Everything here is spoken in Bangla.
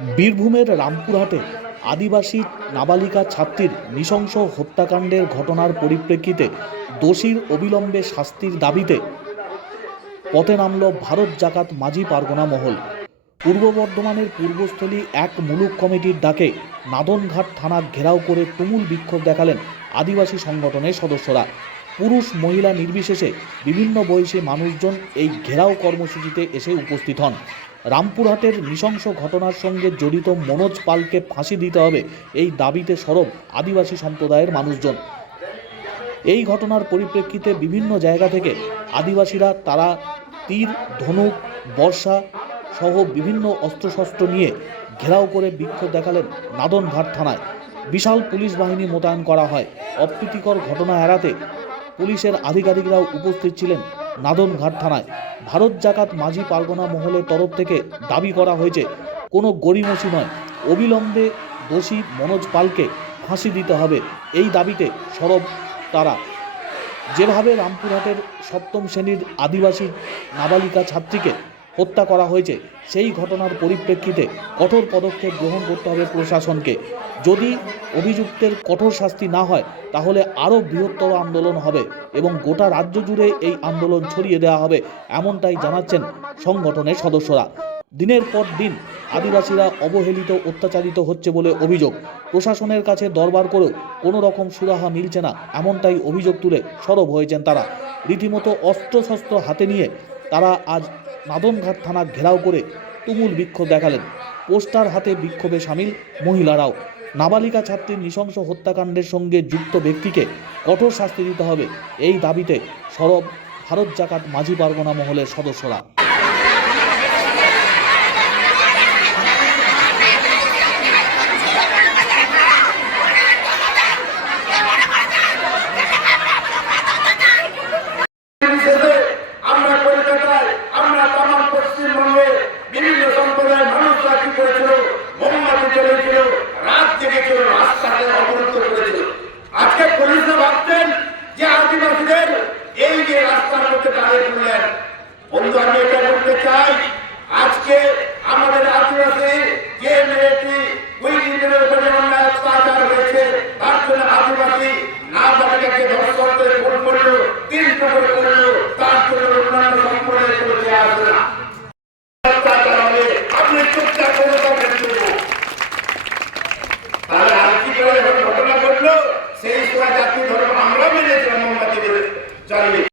বীরভূমের রামপুরহাটে আদিবাসী নাবালিকা ছাত্রীর নৃশংস হত্যাকাণ্ডের ঘটনার পরিপ্রেক্ষিতে দোষীর অবিলম্বে শাস্তির দাবিতে পথে নামল ভারত জাকাত মাঝি পারগনা মহল। পূর্ব বর্ধমানের পূর্বস্থলী এক মুলুক কমিটির ডাকে নাদনঘাট থানা ঘেরাও করে তুমুল বিক্ষোভ দেখালেন আদিবাসী সংগঠনের সদস্যরা। পুরুষ, মহিলা নির্বিশেষে বিভিন্ন বয়সী মানুষজন এই ঘেরাও কর্মসূচিতে এসে উপস্থিত হন। রামপুরহাটের নৃশংস ঘটনার সঙ্গে জড়িত মনোজ পালকে ফাঁসি দিতে হবে এই দাবিতে সরব আদিবাসী সম্প্রদায়ের মানুষজন। এই ঘটনার পরিপ্রেক্ষিতে বিভিন্ন জায়গা থেকে আদিবাসীরা তারা তীর, ধনুক, বর্ষা সহ বিভিন্ন অস্ত্রশস্ত্র নিয়ে ঘেরাও করে বিক্ষোভ দেখালেন নাদনঘাট থানায়। বিশাল পুলিশ বাহিনী মোতায়েন করা হয়। অপ্রীতিকর ঘটনা এড়াতে পুলিশের আধিকারিকরাও উপস্থিত ছিলেন। নাদনঘাট থানায়। ভারত জাকাত মাঝি পারগনা মহলের তরফ থেকে দাবি করা হয়েছে, কোনো গরিমসি নয়। অবিলম্বে দোষী মনোজ পালকে ফাঁসি দিতে হবে। এই দাবিতে সরব তারা। যেভাবে রামপুরহাটের সপ্তম শ্রেণির আদিবাসী নাবালিকা ছাত্রীকে হত্যা করা হয়েছে। সেই ঘটনার পরিপ্রেক্ষিতে কঠোর পদক্ষেপ গ্রহণ করতে হবে প্রশাসনকে। যদি অভিযুক্তের কঠোর শাস্তি না হয়, তাহলে আরও বৃহত্তর আন্দোলন হবে এবং গোটা রাজ্য জুড়ে এই আন্দোলন ছড়িয়ে দেওয়া হবে, এমনটাই জানাচ্ছেন সংগঠনের সদস্যরা। দিনের পর দিন আদিবাসীরা অবহেলিত, অত্যাচারিত হচ্ছে বলে অভিযোগ। প্রশাসনের কাছে দরবার করেও কোনো রকম সুরাহা মিলছে না, এমনটাই অভিযোগ তুলে সরব হয়েছেন তারা। রীতিমতো অস্ত্রশস্ত্র হাতে নিয়ে তারা আজ নাদনঘাট থানা ঘেরাও করে তুমুল বিক্ষোভ দেখালেন। পোস্টার হাতে বিক্ষোভে সামিল মহিলারাও। নাবালিকা ছাত্রীর নৃশংস হত্যাকাণ্ডের সঙ্গে যুক্ত ব্যক্তিকে কঠোর শাস্তি দিতে হবে। এই দাবিতে সরব ভারত জাকাত মাঝি পারগনা মহলের সদস্যরা। আগিয়ে তুললেন বন্ধু, আমি এটা বলতে চাই, আজকে আমাদের আদিবাসী যে মেয়েটি ওই দিনের উপরে অত্যাচার হয়েছে, তার জন্য আদিবাসী না বালিকাকে ধর্ষণ করে করল, তিন টুকরো করল, তার জন্য অন্যান্য সম্প্রদায় করে আসবে না। তাহলে আর ঘটনা ঘটলো? সেই সময় জাতি ধর্ম আমরা মেনেছিলাম মোমবাতি জানবে